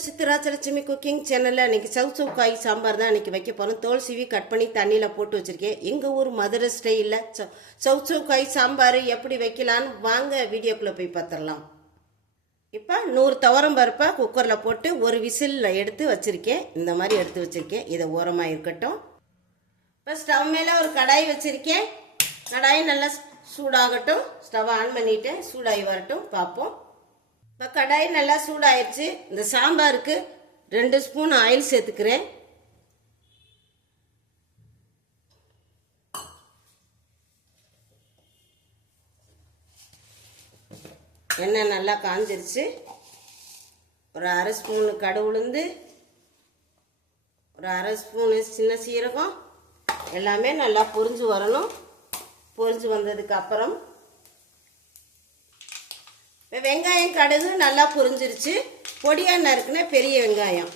To சித்ராஜலட்சுமி cooking சேனலில் இன்றைக்கி சவுச்சவு காய் சாம்பார் தான் இன்றைக்கி வைக்க போகிறோம். தோல் சீவி கட் பண்ணி தண்ணியில் போட்டு வச்சுருக்கேன். எங்கள் ஊர் மதுரை ஸ்டைலில் சவுச்சவு காய் சாம்பார் எப்படி வைக்கலான்னு வாங்க வீடியோக்குள்ளே போய் பார்த்துடலாம். இப்போ 100 துவரம் பருப்பை குக்கரில் போட்டு ஒரு விசிலில் எடுத்து வச்சுருக்கேன். இந்த மாதிரி எடுத்து வச்சுருக்கேன். இதை ஓரமாக இருக்கட்டும். இப்போ ஸ்டவ் மேலே ஒரு கடாய் வச்சுருக்கேன். கடாய் நல்லா சூடாகட்டும். ஸ்டவ் ஆன் பண்ணிவிட்டேன். சூடாகி வரட்டும் பார்ப்போம். இப்போ கடாய் நல்லா சூடாயிடுச்சு. இந்த சாம்பாருக்கு 2 ஸ்பூன் ஆயில் சேர்த்துக்கிறேன். எண்ணெய் நல்லா காஞ்சிருச்சு. ஒரு 1/2 ஸ்பூன் கடுகு உளுந்து, ஒரு 1/2 ஸ்பூன் சின்ன சீரகம் எல்லாமே நல்லா பொரிஞ்சு வரணும். பொரிஞ்சு வந்ததுக்கு அப்புறம் வெங்காயம் கடுகு நல்லா பொரிஞ்சிருச்சு. பொடியாக நறுக்குன பெரிய வெங்காயம்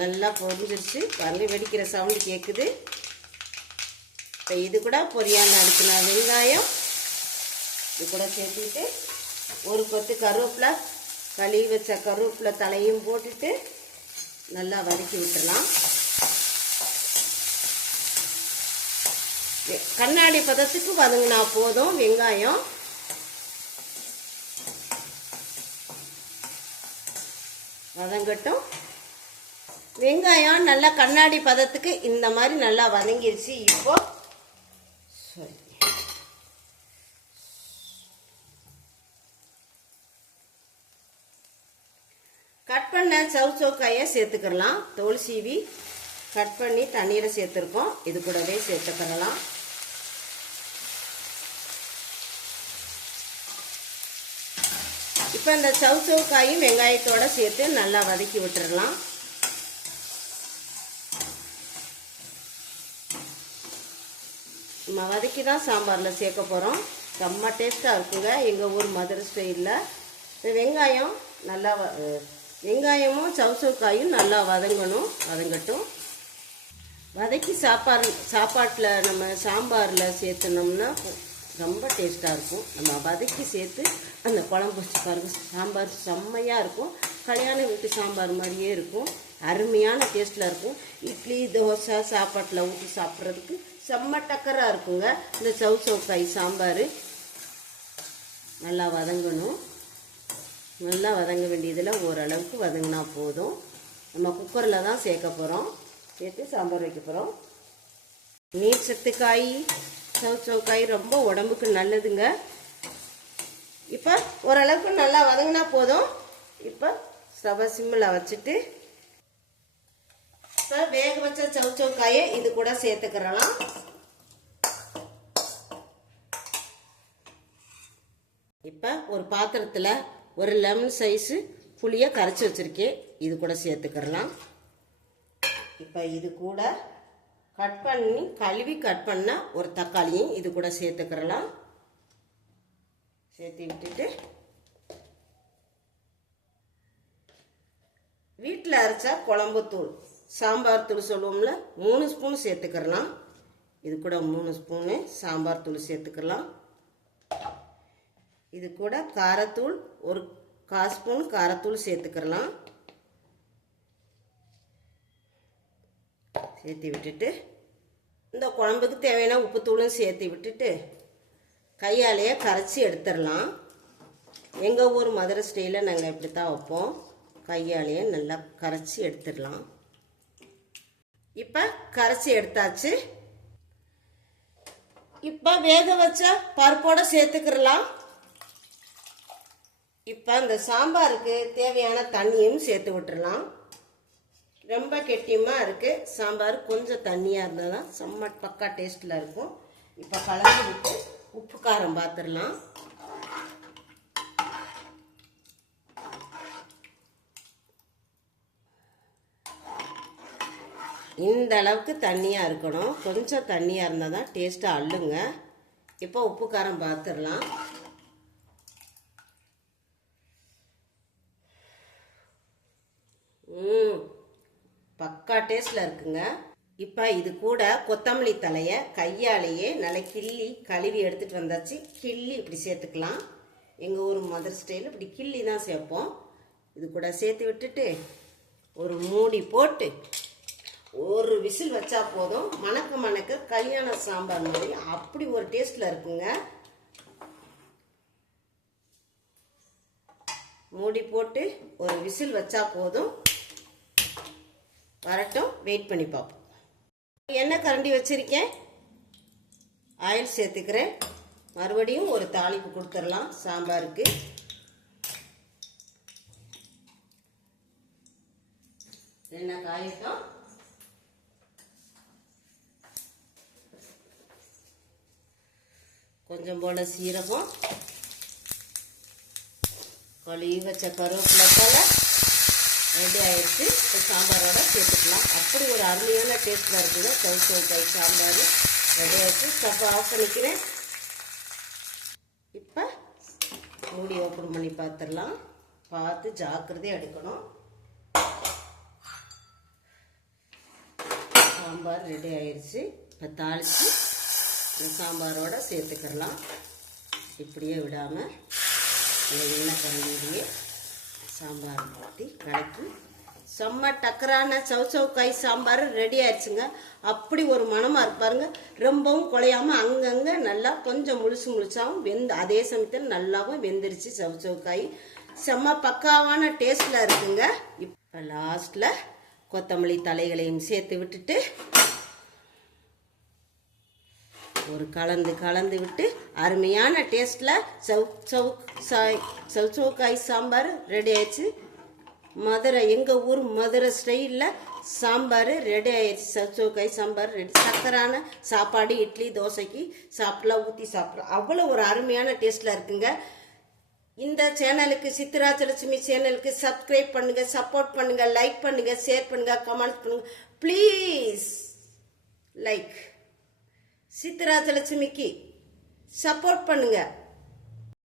நல்லா பொரிஞ்சிருச்சு. பாருங்க, வெடிக்கிற சவுண்டு கேட்குது. இப்போ இது கூட பொடியாக நறுக்குன வெங்காயம் இது கூட சேர்த்துட்டு ஒரு கொத்து கருவேப்பிலை, கழுவி வச்ச கருவேப்பிலை தலையும் போட்டுட்டு நல்லா வதக்கி விட்டுடலாம். கண்ணாடி பதத்துக்கு வதங்கினா போதும். வெங்காயம் வதங்கட்டும். வெங்காயம் நல்லா கண்ணாடி பதத்துக்கு இந்த மாதிரி நல்லா வதங்கிருச்சு. இப்போ கட் பண்ண சவுச்சவு காயை சேர்த்துக்கலாம். தோல் சீவி கட் பண்ணி தண்ணீரை சேர்த்துருக்கோம். இது கூடவே சேர்த்துக்கலாம். இப்போ இந்த சவுச்சவு காயும் வெங்காயத்தோட சேர்த்து நல்லா வதக்கி விட்டுறலாம். நம்ம வதக்கி தான் சாம்பாரில் சேர்க்க போகிறோம். செம்ம டேஸ்ட்டாக இருக்குங்க எங்கள் ஊர் மதுரை ஸ்டைலில். வெங்காயம் நல்லா வெங்காயமும் சவுச்சவு காயும் நல்லா வதங்கட்டும். வதக்கி சாப்பாட்டில் நம்ம சாம்பாரில் சேர்த்துனோம்னா ரொம்ப டேஸ்ட்டாக இருக்கும். நம்ம வதக்கி சேர்த்து அந்த குழம்பு வச்சு பாருங்க, சாம்பார் செம்மையாக இருக்கும். கல்யாண வீட்டு சாம்பார் மாதிரியே இருக்கும். அருமையான டேஸ்ட்டில் இருக்கும். இட்லி தோசை சாப்பாட்டில் ஊற்றி சாப்பிட்றதுக்கு செம்ம டக்கராக இருக்குங்க இந்த சவுச்சவு காய் சாம்பார். நல்லா வதங்கணும். நல்லா வதங்க வேண்டியதில் ஓரளவுக்கு வதங்கினா போதும். நம்ம குக்கரில் தான் சேர்க்க போகிறோம். சேர்த்து சாம்பார் வைக்க போகிறோம். நீர் சத்து காய் சவுச்சவு காய் ரொம்ப உடம்புக்கு நல்லதுங்க. இப்போ ஓரளவுக்கு நல்லா வதங்கினா போதும். இப்போ ஸ்டவ் சிம்மில் வச்சுட்டு இப்போ வேக வச்ச சவுச்சவு காயை இது கூட சேர்த்துக்கிறலாம். இப்போ ஒரு பாத்திரத்தில் ஒரு லெமன் சைஸு புளியை கரைச்சி வச்சுருக்கேன். இது கூட சேர்த்துக்கிறலாம். இப்போ இது கூட கழுவி கட் பண்ண ஒரு தக்காளியும் இது கூட சேர்த்துக்கிறலாம். சேர்த்து விட்டுட்டு வீட்டில் அரைச்சா குழம்பு தூள் சாம்பார் தூள் சொல்லுவோம்ல 3 ஸ்பூன் சேர்த்துக்கிறலாம். இது கூட 3 ஸ்பூனு சாம்பார் தூள் சேர்த்துக்கலாம். இது கூட காரத்தூள் ஒரு 1/4 ஸ்பூன் காரத்தூள் சேர்த்துக்கிறலாம். சேர்த்து விட்டுட்டு இந்த குழம்புக்கு தேவையான உப்புத்தூளும் சேர்த்து விட்டுட்டு கையாலேயே கரைச்சி எடுத்துடலாம். எங்கள் ஊர் மதுரை ஸ்டைலில் நாங்கள் இப்படி தான் வைப்போம். கையாலேயே நல்லா கரைச்சி எடுத்துடலாம். இப்போ கரைச்சி எடுத்தாச்சு. இப்போ வேக வச்ச பருப்போடு சேர்த்துக்கிறலாம். இப்போ இந்த சாம்பாருக்கு தேவையான தண்ணியும் சேர்த்து விட்டுடலாம். ரொம்ப கெட்டியமாக இருக்குது சாம்பார். கொஞ்சம் தண்ணியாக இருந்தால் தான் செம்ம பக்கா டேஸ்ட்டில் இருக்கும். இப்போ கலந்து விட்டு உப்பு காரம் பார்த்துடலாம். இந்த அளவுக்கு தண்ணியாக இருக்கணும். கொஞ்சம் தண்ணியாக இருந்தால் தான் டேஸ்ட்டாக அள்ளுங்க. இப்போ உப்பு காரம் பார்த்துடலாம். பக்கா டேஸ்டில் இருக்குங்க. இப்போ இது கூட கொத்தமல்லி தலையை கையாலேயே நல்லா கிள்ளி கழுவி எடுத்துகிட்டு வந்தாச்சு. கிள்ளி இப்படி சேர்த்துக்கலாம். எங்கள் ஊர் மதுரை ஸ்டைல் இப்படி கிள்ளி தான் சேர்ப்போம். இது கூட சேர்த்து விட்டுட்டு ஒரு மூடி போட்டு ஒரு விசில் வச்சா போதும். மணக்க மணக்க கல்யாண சாம்பார் மாதிரி அப்படி ஒரு டேஸ்ட்ல இருக்குங்க. மூடி போட்டு ஒரு விசில் வச்சா போதும். வரட்டும், வெயிட் பண்ணி பார்ப்போம். எண்ணெய் கரண்டி வச்சிருக்கேன், ஆயில் சேர்த்துக்கிறேன். மறுபடியும் ஒரு தாளிப்பு கொடுத்துடலாம் சாம்பாருக்கு. எண்ணெய் காயட்டும். கொஞ்சம் போல சீரகம், கழுவி வச்ச கருவேப்பிலை போல ரெடி ஆயிடுச்சு. இப்போ சாம்பாரோட சேர்த்துக்கலாம். அப்படி ஒரு அருமையான டேஸ்ட்டில் இருக்குங்க சவுசவுக்காய் சாம்பார். ரெடி ஆயிடுச்சு. ஸ்டவ் ஆஃப் பண்ணிக்கிறேன். இப்போ மூடி ஓப்பன் பண்ணி பார்த்துடலாம். பார்த்து ஜாக்கிரதையாக எடுக்கணும். சாம்பார் ரெடி ஆயிடுச்சு. இப்போ தாளித்து இந்த சாம்பாரோட சேர்த்துக்கலாம். இப்படியே விடாமல் இந்த எண்ணெய் கரண்டிலேயே சாம்பார் ஊற்றி கலக்கி செம்ம டக்கரான சவுசவுக்காய் சாம்பார் ரெடி ஆயிடுச்சுங்க. அப்படி ஒரு மணமாக இருப்பாருங்க. ரொம்பவும் குழையாமல் அங்கங்கே நல்லா கொஞ்சம் முழுசாகவும் அதே சமயத்தில் நல்லாவும் வெந்துருச்சு சவுசவுக்காய். செம்ம பக்காவான டேஸ்டில் இருக்குங்க. இப்போ லாஸ்ட்டில் கொத்தமல்லி தலைகளையும் சேர்த்து விட்டுட்டு ஒரு கலந்து விட்டு அருமையான டேஸ்ட்டில் சவுசவுக்காய் சாம்பார் ரெடி ஆயிடுச்சு. மதுரை, எங்கள் ஊர் மதுரை ஸ்டைலில் சாம்பார் ரெடி ஆயிடுச்சு. சவுசவுக்காய் சாம்பார் ரெடி. சக்கரான சாப்பாடு, இட்லி, தோசைக்கு சாப்பிடலாம், ஊற்றி சாப்பிடலாம். அவ்வளோ ஒரு அருமையான டேஸ்ட்டில் இருக்குங்க. இந்த சேனலுக்கு, சித்ராஜலட்சுமி சேனலுக்கு சப்ஸ்கிரைப் பண்ணுங்க, சப்போர்ட் பண்ணுங்க, லைக் பண்ணுங்க, ஷேர் பண்ணுங்க, கமெண்ட் பண்ணுங்க. Please like. சித்ராஜலட்சுமிக்கு சப்போர்ட் பண்ணுங்க.